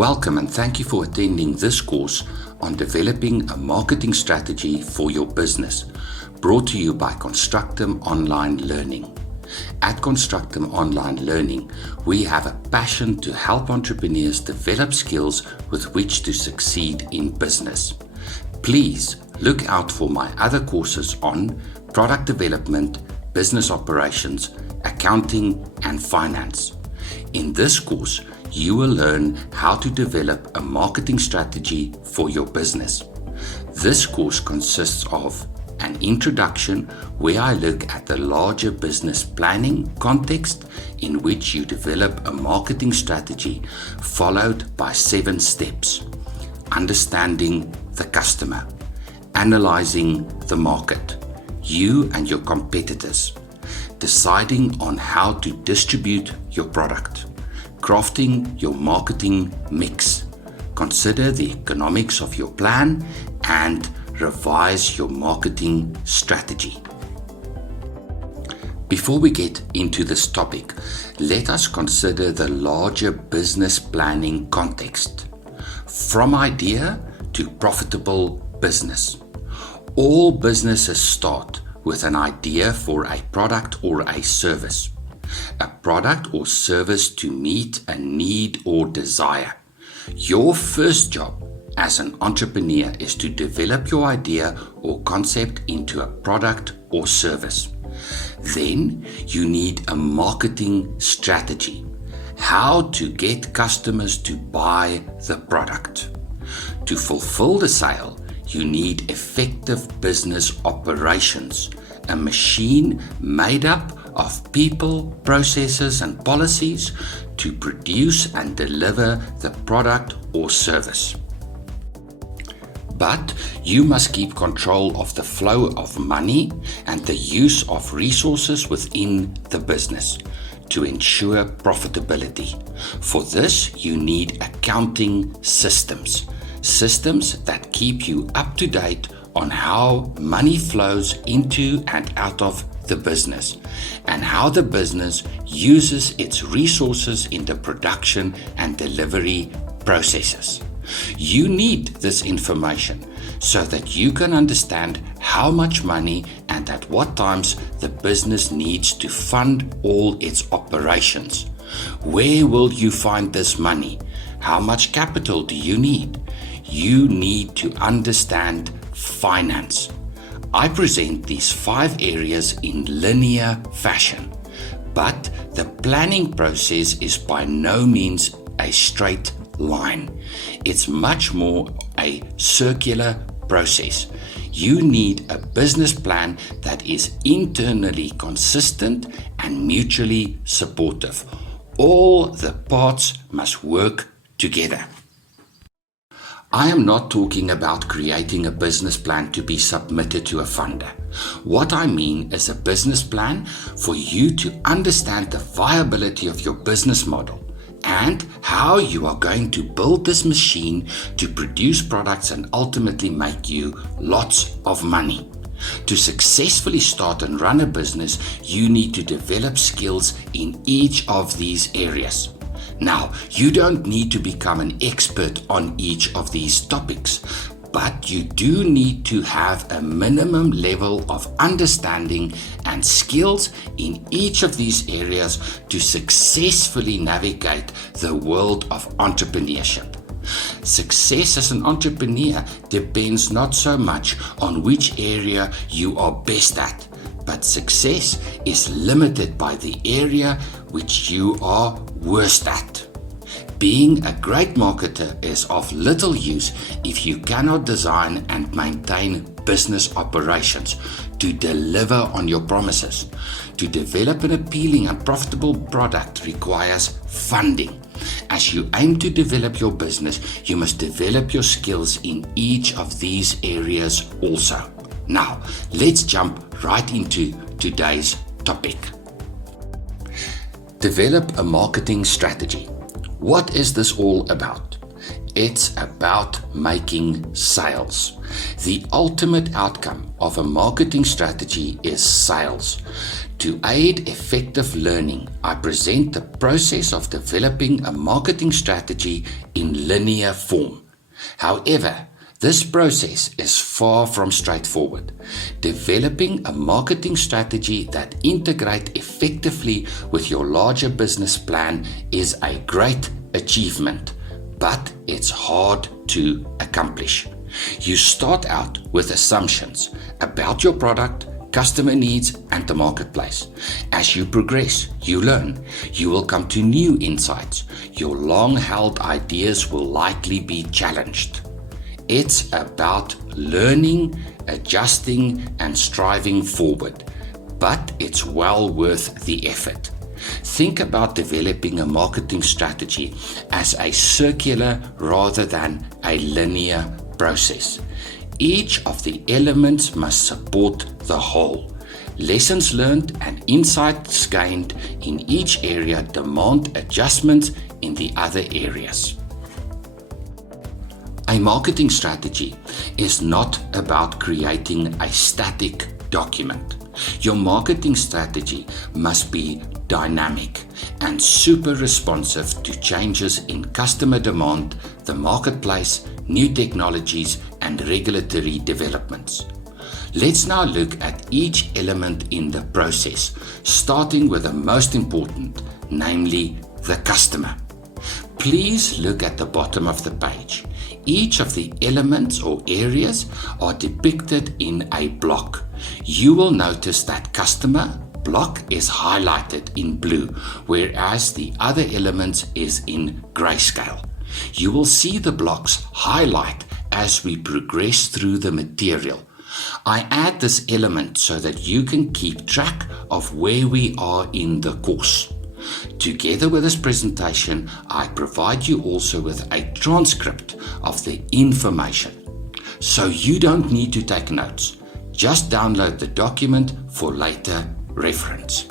Welcome and thank you for attending this course on developing a marketing strategy for your business, brought to you by Constructum Online Learning. At Constructum Online Learning, we have a passion to help entrepreneurs develop skills with which to succeed in business. Please look out for my other courses on product development, business operations, accounting, and finance. In this course, you will learn how to develop a marketing strategy for your business. This course consists of an introduction where I look at the larger business planning context in which you develop a marketing strategy, followed by 7 steps. Understanding the customer, analyzing the market, you and your competitors, deciding on how to distribute your product, crafting your marketing mix, consider the economics of your plan, and revise your marketing strategy. Before we get into this topic, let us consider the larger business planning context. From idea to profitable business. All businesses start with an idea for a product or a service. A product or service to meet a need or desire. Your first job as an entrepreneur is to develop your idea or concept into a product or service. Then you need a marketing strategy. How to get customers to buy the product. To fulfill the sale, you need effective business operations, a machine made up of people, processes, and policies to produce and deliver the product or service. But you must keep control of the flow of money and the use of resources within the business to ensure profitability. For this, you need accounting systems that keep you up to date on how money flows into and out of the business and how the business uses its resources in the production and delivery processes. You need this information so that you can understand how much money and at what times the business needs to fund all its operations. Where will you find this money? How much capital do you need? You need to understand finance. I present these 5 areas in linear fashion, but the planning process is by no means a straight line. It's much more a circular process. You need a business plan that is internally consistent and mutually supportive. All the parts must work together. I am not talking about creating a business plan to be submitted to a funder. What I mean is a business plan for you to understand the viability of your business model and how you are going to build this machine to produce products and ultimately make you lots of money. To successfully start and run a business, you need to develop skills in each of these areas. Now, you don't need to become an expert on each of these topics, but you do need to have a minimum level of understanding and skills in each of these areas to successfully navigate the world of entrepreneurship. Success as an entrepreneur depends not so much on which area you are best at, but success is limited by the area which you are worst at. Being a great marketer is of little use if you cannot design and maintain business operations to deliver on your promises. To develop an appealing and profitable product requires funding. As you aim to develop your business, you must develop your skills in each of these areas also. Now, let's jump right into today's topic. Develop a marketing strategy. What is this all about? It's about making sales. The ultimate outcome of a marketing strategy is sales. To aid effective learning, I present the process of developing a marketing strategy in linear form. However, this process is far from straightforward. Developing a marketing strategy that integrates effectively with your larger business plan is a great achievement, but it's hard to accomplish. You start out with assumptions about your product, customer needs, and the marketplace. As you progress, you learn. You will come to new insights. Your long-held ideas will likely be challenged. It's about learning, adjusting, and striving forward, but it's well worth the effort. Think about developing a marketing strategy as a circular rather than a linear process. Each of the elements must support the whole. Lessons learned and insights gained in each area demand adjustments in the other areas. A marketing strategy is not about creating a static document. Your marketing strategy must be dynamic and super responsive to changes in customer demand, the marketplace, new technologies, and regulatory developments. Let's now look at each element in the process, starting with the most important, namely the customer. Please look at the bottom of the page. Each of the elements or areas are depicted in a block. You will notice that customer block is highlighted in blue, whereas the other elements is in grayscale. You will see the blocks highlight as we progress through the material. I add this element so that you can keep track of where we are in the course. Together with this presentation, I provide you also with a transcript of the information. So you don't need to take notes. Just download the document for later reference.